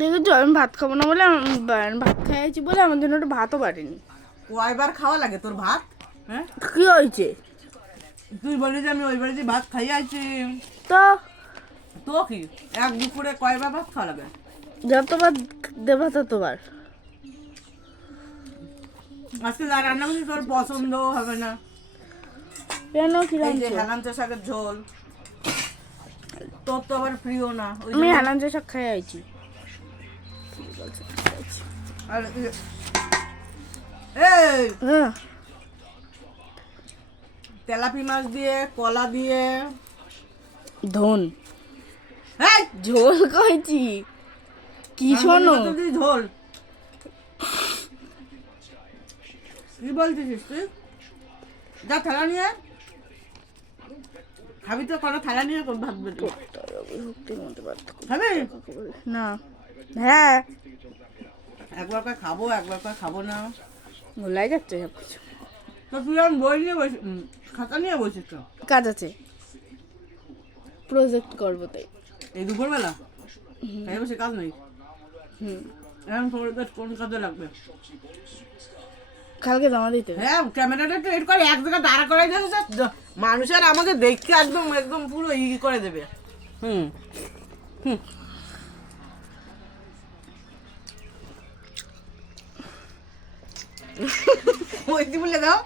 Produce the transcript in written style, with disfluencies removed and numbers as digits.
দেখেছো আমি ভাত খাবো না বলে ভাত খাইছি বলে আমার জন্য একটু ভাতও বাড়েনি। কয়বার খাওয়া লাগে তোর ভাত? হ্যাঁ, কি হয়েছে? তুই বলি যে আমি ওই বাড়ি ভাত খাই আছি। তো তো কি এক দুপুরে কয়বার ভাত খাওয়া লাগে? যতবার দেবা ততবার। আজকে যা রান্না করছি তোর পছন্দ হবে না। কেন কি এই যে রাঁধছো? হেলাঞ্চা শাকের ঝোল তোর তো আবার প্রিয় না, ওই আমি জন্য- হেলাঞ্চা শাক খাই আইছি। আর এই হ্যাঁ তেলাপি মাছ দিয়ে কলা দিয়ে ধন এই ঝোল খাইছি। কি শোনো আমি বলি তো তুই ঝোল কি বলছিস তুই? যা থালা নিয়ে আয়। খাবি তো কোনো থালা নিয়ে ভাত বেলি খাবি? না। হ্যাঁ একবার করে খাবো একবার করে খাবো না। ভুলাই যাচ্ছে সব কিছু। তো তুই আমি বই নিয়ে বসে খাতা নিয়ে বসিস তো কাজ আছে, প্রজেক্ট করবো তাই। এই দুপুরবেলা তাই বসে কাজ নেই। হুম এখন কোন কাজে লাগবে? কালকে জমা দিতে হবে। হ্যাঁ ক্যামেরাটা একটু এড করে এক জায়গায় দাঁড়া করাই দিয়েছে, মানুষের আমাকে দেখতে একদম একদম পুরো করে দেবে। হুম হুম ওই দি বলে দাও।